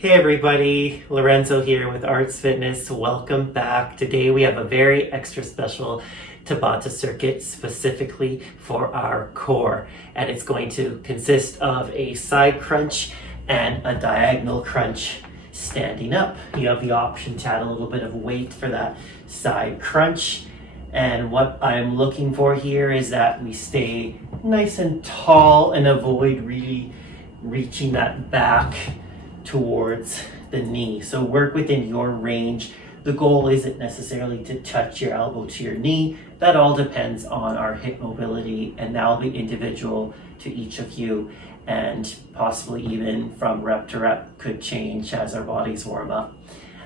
Hey everybody, Lorenzo here with Arts Fitness. Welcome back. Today we have a very extra special Tabata circuit specifically for our core. And it's going to consist of a side crunch and a diagonal crunch standing up. You have the option to add a little bit of weight for that side crunch. And what I'm looking for here is that we stay nice and tall and avoid really reaching that back towards the knee. So work within your range. The goal isn't necessarily to touch your elbow to your knee. That all depends on our hip mobility, and that'll be individual to each of you, and possibly even from rep to rep could change as our bodies warm up.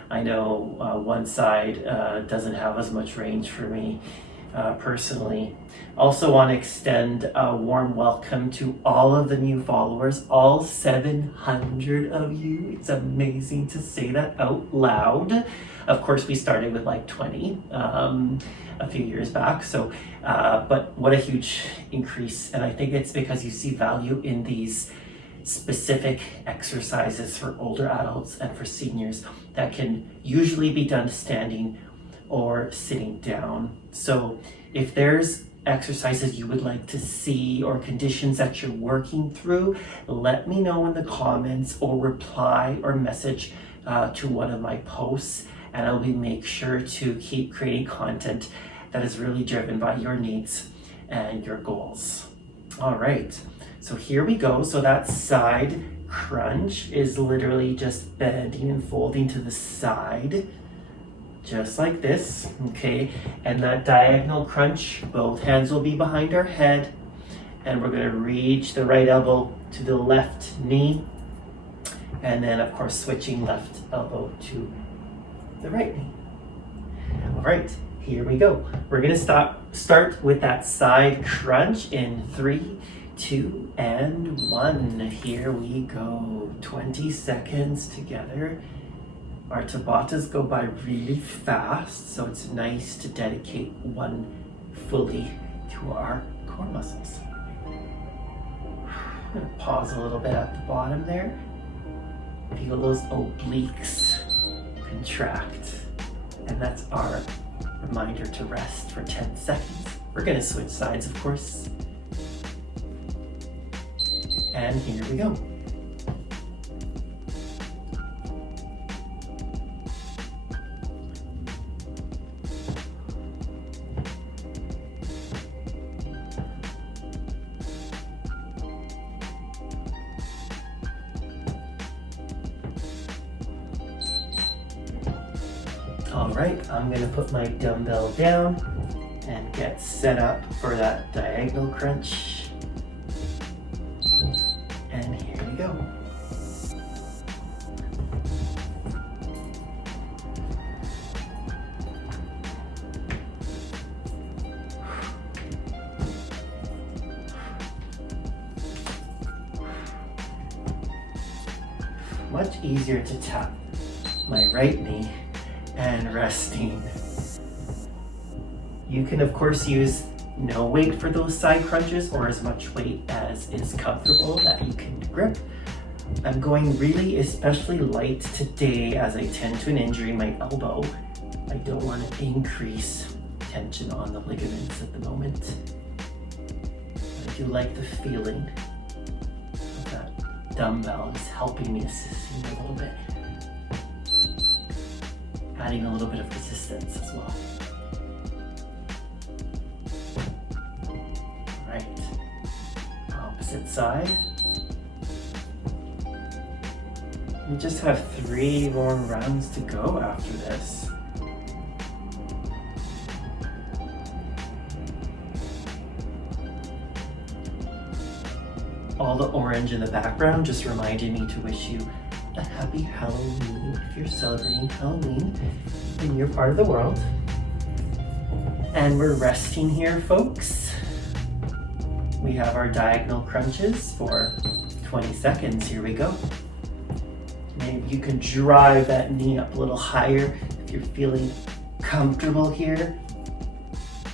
I know one side doesn't have as much range for me personally. Also want to extend a warm welcome to all of the new followers, all 700 of you. It's amazing to say that out loud. Of course, we started with like 20 a few years back. So, but what a huge increase. And I think it's because you see value in these specific exercises for older adults and for seniors that can usually be done standing or sitting down. So if there's exercises you would like to see or conditions that you're working through, let me know in the comments or reply or message to one of my posts, and I'll make sure to keep creating content that is really driven by your needs and your goals. All right, so here we go. So that side crunch is literally just bending and folding to the side, just like this, okay? And that diagonal crunch, both hands will be behind our head, and we're gonna reach the right elbow to the left knee, and then of course switching left elbow to the right knee. All right, here we go. We're gonna start with that side crunch in 3, 2, and 1. Here we go, 20 seconds together. Our Tabatas go by really fast, so it's nice to dedicate one fully to our core muscles. I'm gonna pause a little bit at the bottom there. Feel those obliques contract. And that's our reminder to rest for 10 seconds. We're gonna switch sides, of course. And here we go. All right, I'm gonna put my dumbbell down and get set up for that diagonal crunch. And here we go. Much easier to tap my right knee and resting. You can of course use no weight for those side crunches or as much weight as is comfortable that you can grip. I'm going really especially light today as I tend to an injury in my elbow. I don't want to increase tension on the ligaments at the moment. I do like the feeling of that dumbbell is helping me, assisting me a little bit. Adding a little bit of resistance as well. All right, opposite side. We just have 3 more rounds to go after this. All the orange in the background just reminded me to wish you a happy Halloween if you're celebrating Halloween in your part of the world. And we're resting here, folks. We have our diagonal crunches for 20 seconds. Here we go. Maybe you can drive that knee up a little higher if you're feeling comfortable here.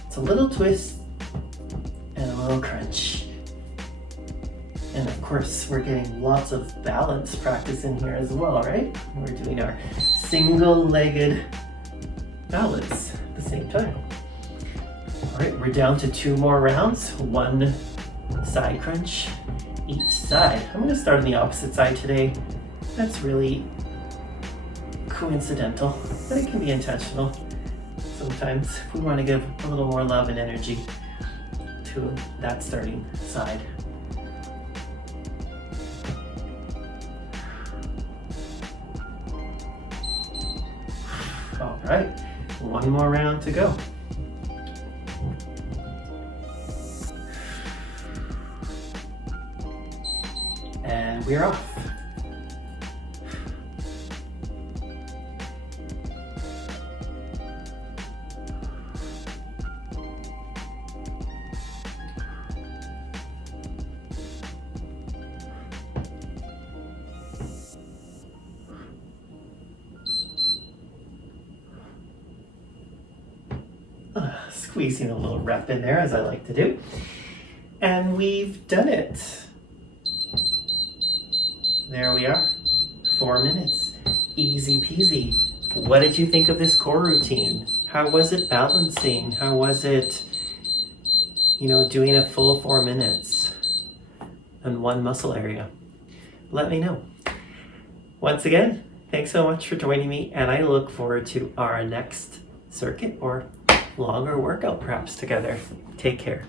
It's a little twist and a little crunch. And of course, we're getting lots of balance practice in here as well, right? We're doing our single-legged balance at the same time. All right, we're down to 2 more rounds. 1 side crunch each side. I'm gonna start on the opposite side today. That's really coincidental, but it can be intentional. Sometimes we want to give a little more love and energy to that starting side. All right, 1 more round to go. And we're off. Squeezing a little rep in there, as I like to do. And we've done it. There we are. 4 minutes. Easy peasy. What did you think of this core routine? How was it balancing? How was it, doing a full 4 minutes in one muscle area? Let me know. Once again, thanks so much for joining me, and I look forward to our next circuit or longer workout perhaps together. Take care.